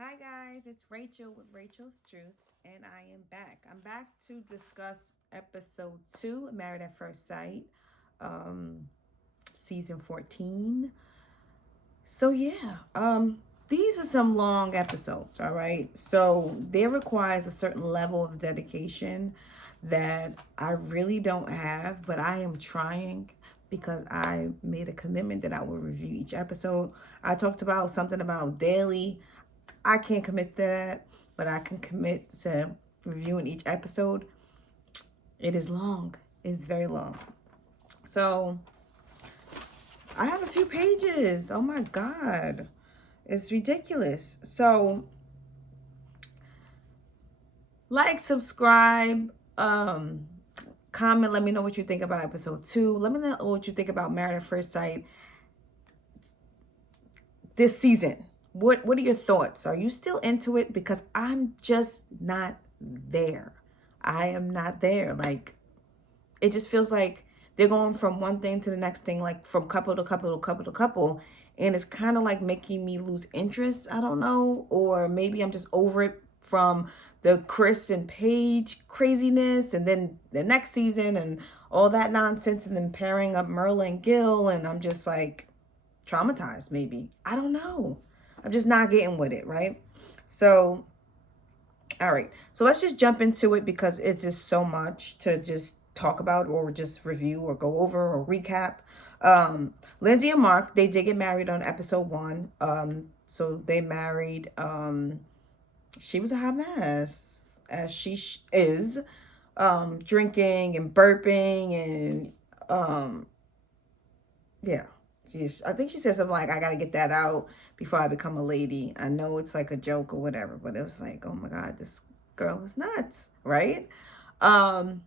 Hi guys, it's Rachel with Rachel's Truth, and I am back. I'm back to discuss episode 2, Married at First Sight, um, season 14. So these are some long episodes, all right? So they requires a certain level of dedication that I really don't have, but I am trying because I made a commitment that I will review each episode. I talked about something about daily. I can't commit to that, but I can commit to reviewing each episode. It is long. It's very long. So I have a few pages. Oh my God. It's ridiculous. So like, subscribe, comment, let me know what you think about episode 2. Let me know what you think about Married at First Sight this season. What are your thoughts? Are you still into it? Because I'm just not there. I am not there. Like, it just feels like they're going from one thing to the next thing, like from couple to couple to couple to couple. And it's kind of like making me lose interest. I don't know. Or maybe I'm just over it from the Chris and Paige craziness, and then the next season and all that nonsense, and then pairing up Merla and Gil. And I'm just like traumatized, maybe. I don't know. I'm just not getting with it, right? So, all right. So let's just jump into it because it's just so much to just talk about or just review or go over or recap. Lindsay and Mark, they did get married on episode 1. So they married. She was a hot mess, as she is, drinking and burping and yeah. I think she said something like, I got to get that out before I become a lady. I know it's like a joke or whatever, but it was like, oh my God, this girl is nuts, right? Um,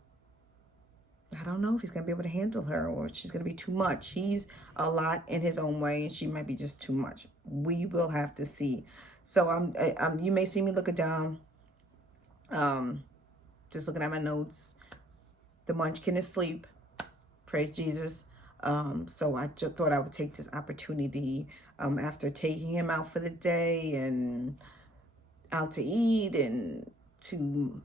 I don't know if he's going to be able to handle her or she's going to be too much. He's a lot in his own way and she might be just too much. We will have to see. So you may see me looking down, um, just looking at my notes. The munchkin is asleep. Praise Jesus. So I just thought I would take this opportunity, after taking him out for the day and out to eat and to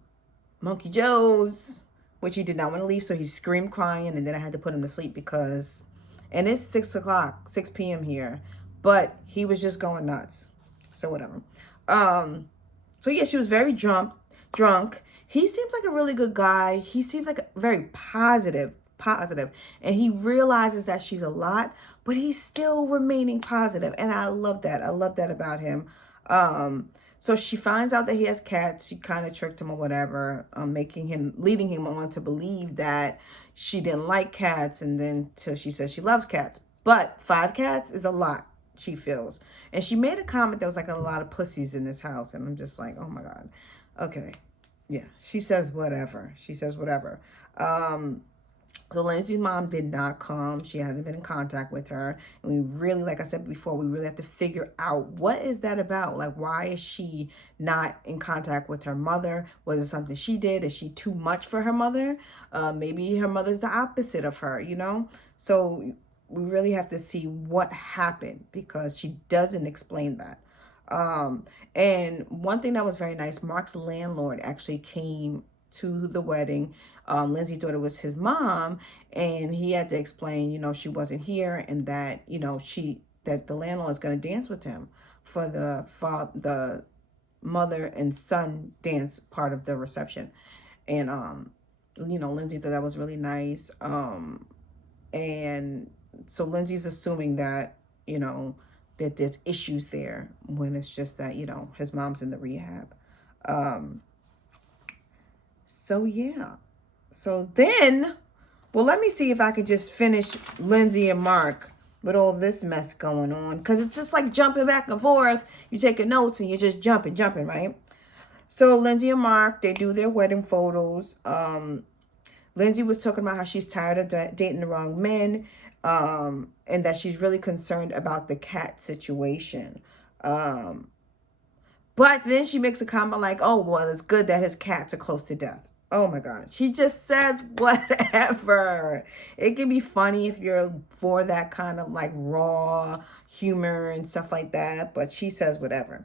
Monkey Joe's, which he did not want to leave. So he screamed crying, and then I had to put him to sleep because, and it's 6 o'clock, 6 p.m. here, but he was just going nuts. So whatever. So yeah, she was very drunk. He seems like a really good guy. He seems like very positive, and he realizes that she's a lot, but he's still remaining positive, and I love that. I love that about him. So she finds out that he has cats. She kind of tricked him or whatever, leading him on to believe that she didn't like cats, and then till she says she loves cats. But 5 cats is a lot, she feels. And she made a comment that was like a lot of pussies in this house, and I'm just like, oh my God. Okay. Yeah, she says whatever. She says whatever. So Lindsay's mom did not come. She hasn't been in contact with her. And we really, like I said before, we really have to figure out what is that about? Like, why is she not in contact with her mother? Was it something she did? Is she too much for her mother? Maybe her mother's the opposite of her, you know? So we really have to see what happened because she doesn't explain that. And one thing that was very nice, Mark's landlord actually came to the wedding. Lindsay thought it was his mom, and he had to explain, she wasn't here, and that, that the landlord is going to dance with him for the mother and son dance part of the reception. And Lindsay thought that was really nice. And so Lindsay's assuming that, that there's issues there when it's just that, his mom's in the rehab. So yeah. So then, well, let me see if I could just finish Lindsay and Mark with all this mess going on. Because it's just like jumping back and forth. You taking notes and you're just jumping, right? So Lindsay and Mark, they do their wedding photos. Lindsay was talking about how she's tired of dating the wrong men. And that she's really concerned about the cat situation. But then she makes a comment like, oh, well, it's good that his cats are close to death. Oh my God. She just says whatever. It can be funny if you're for that kind of like raw humor and stuff like that. But she says whatever.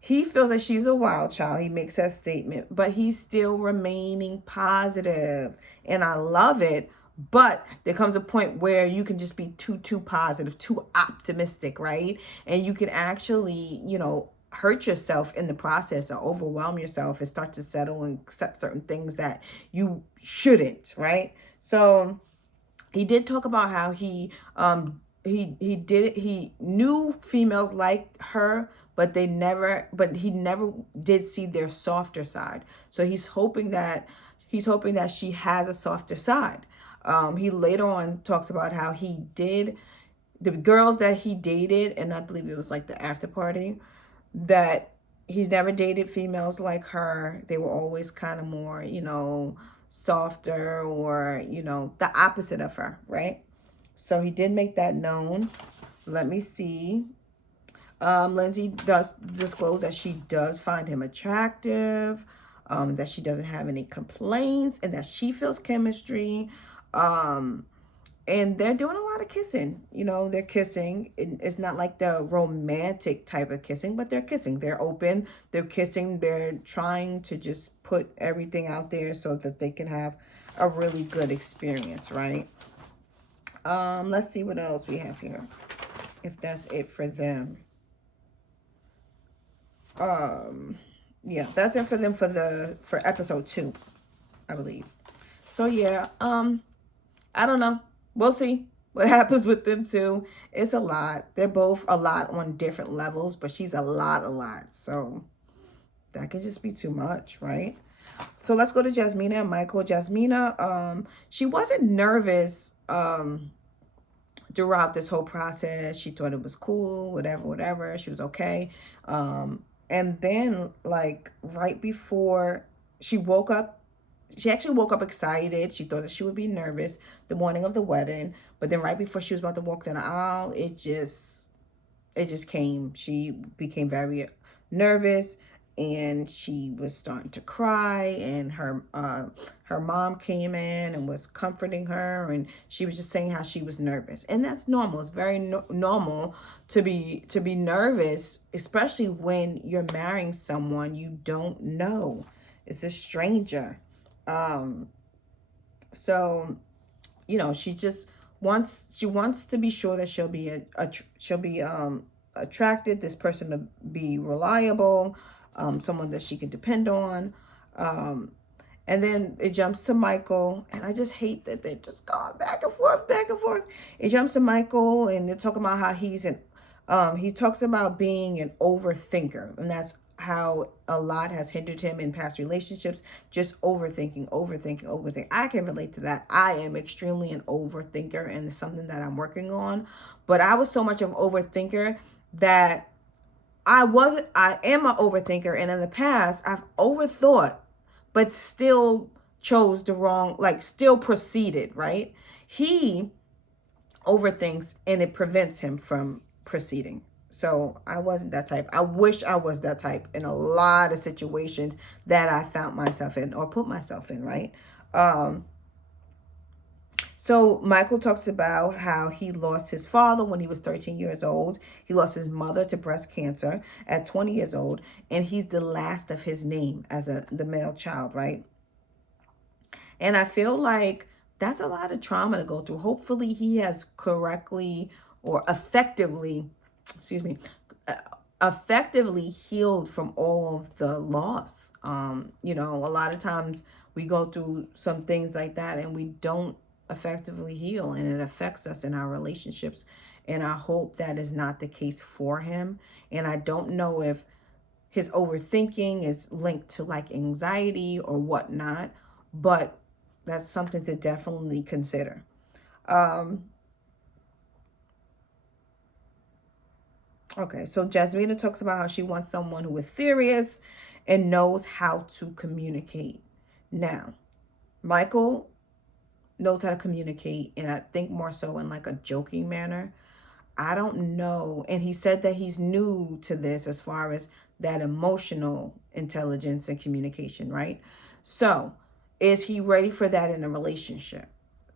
He feels that she's a wild child. He makes that statement, but he's still remaining positive, and I love it. But there comes a point where you can just be too positive, too optimistic, right? And you can actually, hurt yourself in the process or overwhelm yourself and start to settle and accept certain things that you shouldn't, right? So he did talk about how he knew females like her, but he never did see their softer side. So he's hoping that she has a softer side. He later on talks about how he did the girls that he dated, and I believe it was like the after party, that he's never dated females like her. They were always kind of more, softer, or, the opposite of her, right? So he did make that known. Let me see. Lindsay does disclose that she does find him attractive, that she doesn't have any complaints, and that she feels chemistry. And they're doing a lot of kissing. They're kissing. It's not like the romantic type of kissing, but they're kissing. They're open. They're kissing. They're trying to just put everything out there so that they can have a really good experience, right? Let's see what else we have here, if that's it for them. Yeah, that's it for them for episode 2, I believe. So yeah, I don't know. We'll see what happens with them too. It's a lot. They're both a lot on different levels, but she's a lot. So that could just be too much, right? So let's go to Jasmina and Michael. Jasmina, she wasn't nervous throughout this whole process. She thought it was cool, whatever. She was okay. And then, like, right before she woke up, she actually woke up excited. She thought that she would be nervous the morning of the wedding, but then right before she was about to walk down the aisle, it just came. She became very nervous, and she was starting to cry, and her mom came in and was comforting her, and she was just saying how she was nervous. And that's normal. It's very normal to be nervous, especially when you're marrying someone you don't know. It's a stranger. So, she just wants to be sure that she'll be attracted, this person to be reliable, someone that she can depend on. And then it jumps to Michael, and I just hate that they're just going back and forth. It jumps to Michael, and they're talking about how he talks about being an overthinker, and that's how a lot has hindered him in past relationships. Just overthinking. I can relate to that. I am extremely an overthinker, and it's something that I'm working on. But I was so much of an overthinker that I am an overthinker, and in the past I've overthought, but still chose the wrong, like still proceeded, right? He overthinks, and it prevents him from proceeding. So I wasn't that type. I wish I was that type in a lot of situations that I found myself in or put myself in, right? So Michael talks about how he lost his father when he was 13 years old. He lost his mother to breast cancer at 20 years old. And he's the last of his name as the male child, right? And I feel like that's a lot of trauma to go through. Hopefully he has correctly or effectively healed from all of the loss. A lot of times we go through some things like that and we don't effectively heal, and it affects us in our relationships. And I hope that is not the case for him. And I don't know if his overthinking is linked to like anxiety or whatnot, but that's something to definitely consider. Okay, so Jasmina talks about how she wants someone who is serious and knows how to communicate. Now, Michael knows how to communicate, and I think more so in like a joking manner. I don't know. And he said that he's new to this as far as that emotional intelligence and communication, right? So, is he ready for that in a relationship?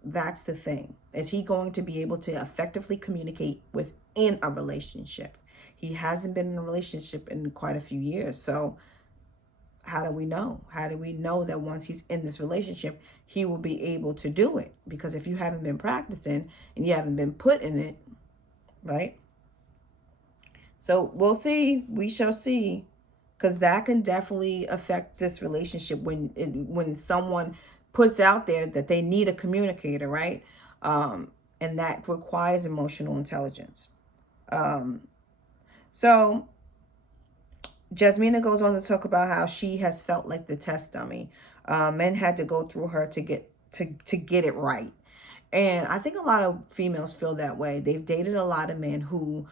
That's the thing. Is he going to be able to effectively communicate within a relationship? He hasn't been in a relationship in quite a few years. So how do we know? How do we know that once he's in this relationship, he will be able to do it? Because if you haven't been practicing and you haven't been put in it, right? So we'll see. We shall see. Because that can definitely affect this relationship when someone puts out there that they need a communicator, right? And that requires emotional intelligence. So Jasmina goes on to talk about how she has felt like the test dummy. Men had to go through her to get it right. And I think a lot of females feel that way. They've dated a lot of men who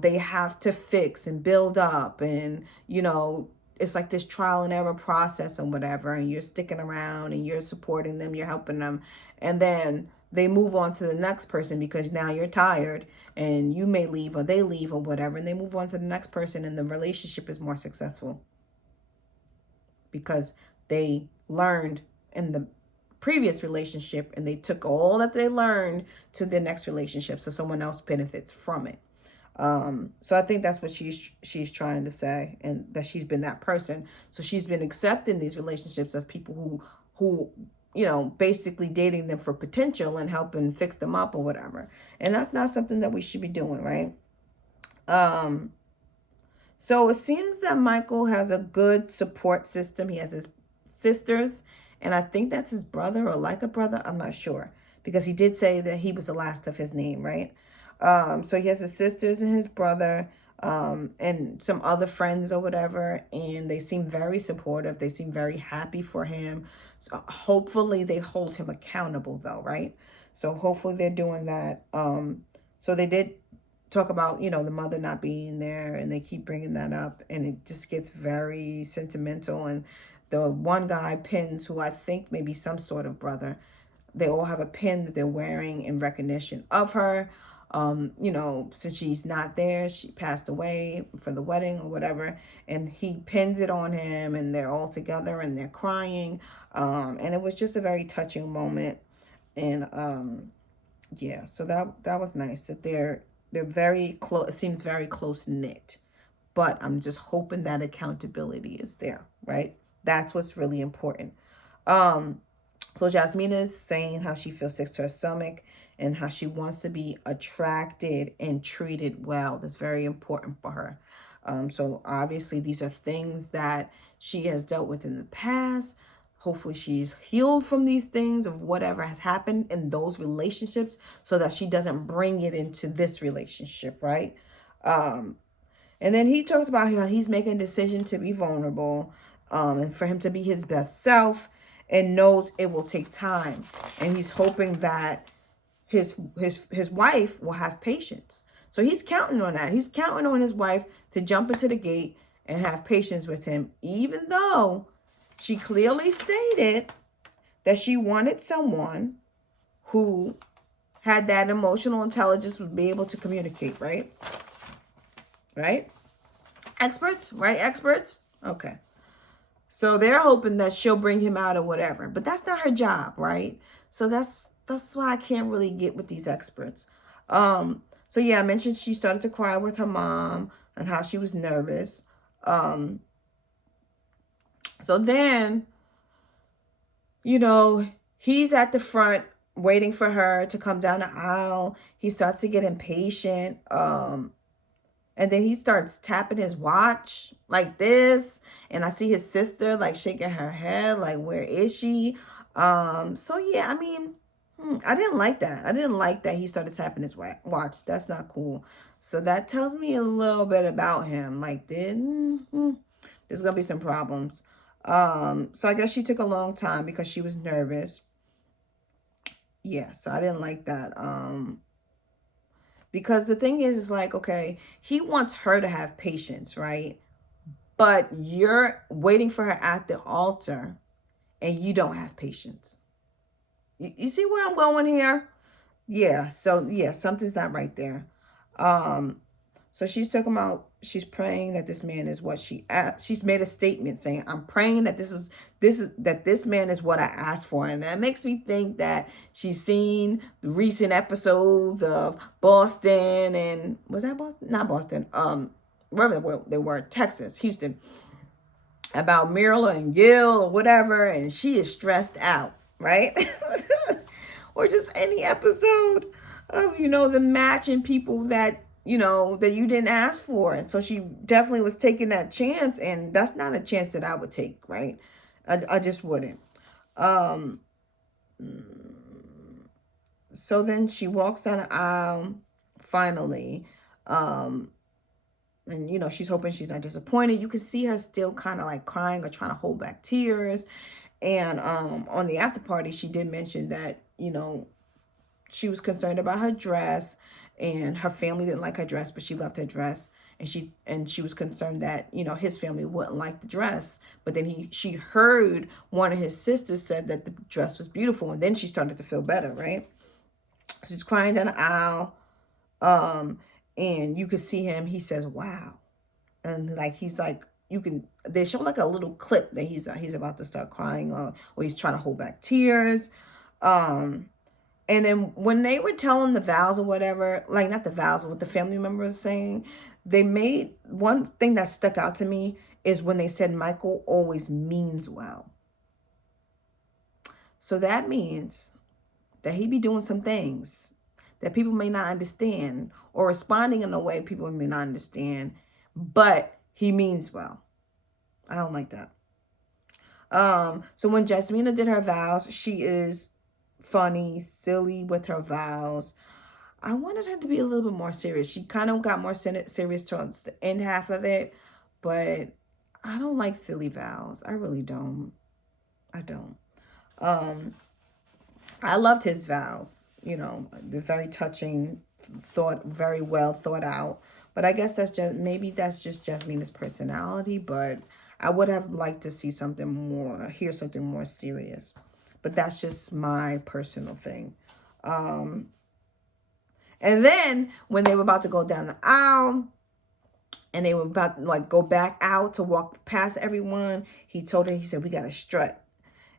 they have to fix and build up, and it's like this trial and error process and whatever, and you're sticking around and you're supporting them, you're helping them, and then they move on to the next person because now you're tired and you may leave or they leave or whatever, and they move on to the next person and the relationship is more successful because they learned in the previous relationship and they took all that they learned to the next relationship, so someone else benefits from it. So I think that's what she's trying to say, and that she's been that person. So she's been accepting these relationships of people who basically dating them for potential and helping fix them up or whatever. And that's not something that we should be doing, right? So it seems that Michael has a good support system. He has his sisters, and I think that's his brother or like a brother. I'm not sure, because he did say that he was the last of his name, right? So he has his sisters and his brother, and some other friends or whatever, and they seem very supportive. They seem very happy for him. So hopefully they hold him accountable though, right? So hopefully they're doing that. So they did talk about, the mother not being there, and they keep bringing that up, and it just gets very sentimental. And the one guy pins, who I think may be some sort of brother, they all have a pin that they're wearing in recognition of her. Since she's not there, she passed away for the wedding or whatever, and he pins it on him, and they're all together and they're crying. And it was just a very touching moment. And yeah, so that was nice that they're very close. It seems very close knit, but I'm just hoping that accountability is there, right? That's what's really important. So Jasmine is saying how she feels sick to her stomach and how she wants to be attracted and treated well. That's very important for her. So obviously these are things that she has dealt with in the past. Hopefully she's healed from these things of whatever has happened in those relationships, so that she doesn't bring it into this relationship, right? And then he talks about how he's making a decision to be vulnerable, and for him to be his best self, and knows it will take time. And he's hoping that his wife will have patience. So he's counting on that. He's counting on his wife to jump into the gate and have patience with him, even though she clearly stated that she wanted someone who had that emotional intelligence, would be able to communicate, right? Right? Experts, right? Experts? Okay. So they're hoping that she'll bring him out or whatever. But that's not her job, right? So that's why I can't really get with these experts. So yeah, I mentioned she started to cry with her mom and how she was nervous. So then, he's at the front waiting for her to come down the aisle. He starts to get impatient. And then he starts tapping his watch like this. And I see his sister like shaking her head like, where is she? So yeah, I mean, I didn't like that. I didn't like that he started tapping his watch. That's not cool. So that tells me a little bit about him. Like, there's going to be some problems. So I guess she took a long time because she was nervous. Yeah, so I didn't like that. Because the thing is like, okay, he wants her to have patience, right? But you're waiting for her at the altar and you don't have patience. You see where I'm going here? Yeah, so yeah, something's not right there. So she's talking about, she's praying that this man is what she asked. She's made a statement saying, I'm praying that this man is what I asked for. And that makes me think that she's seen the recent episodes of Boston and, was that Boston? Not Boston. Wherever they were, Texas, Houston, about Mirla and Gil or whatever. And she is stressed out, right? Or just any episode of, the matching people that, that you didn't ask for. And so she definitely was taking that chance, and that's not a chance that I would take, right? I just wouldn't. So then she walks down the aisle, finally, and she's hoping she's not disappointed. You can see her still kind of like crying or trying to hold back tears. And on the after party, she did mention that, she was concerned about her dress, and her family didn't like her dress, but she loved her dress. And she was concerned that, his family wouldn't like the dress. But then she heard one of his sisters said that the dress was beautiful. And then she started to feel better, right? She's crying down the aisle. And you could see him, he says, wow. And like, he's like, they show like a little clip that he's about to start crying, or he's trying to hold back tears. And then when they were telling the vows or whatever, like not the vows, what the family members saying, they made one thing that stuck out to me is when they said Michael always means well. So that means that he be doing some things that people may not understand, or responding in a way people may not understand, but he means well. I don't like that. So when Jasmina did her vows, she is funny, silly with her vows. I wanted her to be a little bit more serious. She kind of got more serious towards the end half of it, but I don't like silly vows. I really don't. I don't. I loved his vows. They're very touching, very well thought out. But I guess maybe that's just Jasmina's personality. But I would have liked to see something more, hear something more serious. But that's just my personal thing. And then when they were about to go down the aisle, and they were about to like go back out to walk past everyone, he told her, he said, we got to strut.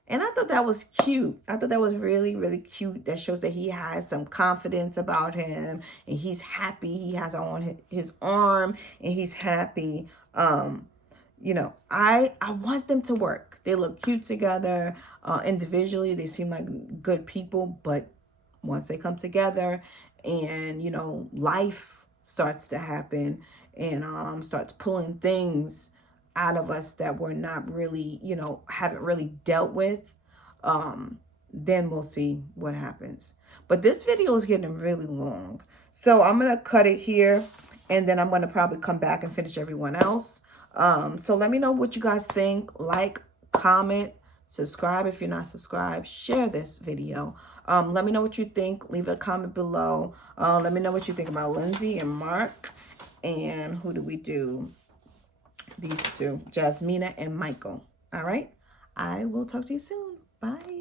And I thought that was cute. I thought that was really, really cute. That shows that he has some confidence about him, and he's happy. He has on his arm, and he's happy. I want them to work. They look cute together. Individually, they seem like good people, but once they come together and, life starts to happen and starts pulling things out of us that we're not really, haven't really dealt with, then we'll see what happens. But this video is getting really long. So I'm going to cut it here, and then I'm going to probably come back and finish everyone else. So let me know what you guys think. Like, comment, subscribe if you're not subscribed, share this video. Let me know what you think. Leave a comment below. Let me know what you think about Lindsay and Mark. And who do we do? These two, Jasmina and Michael. All right. I will talk to you soon. Bye.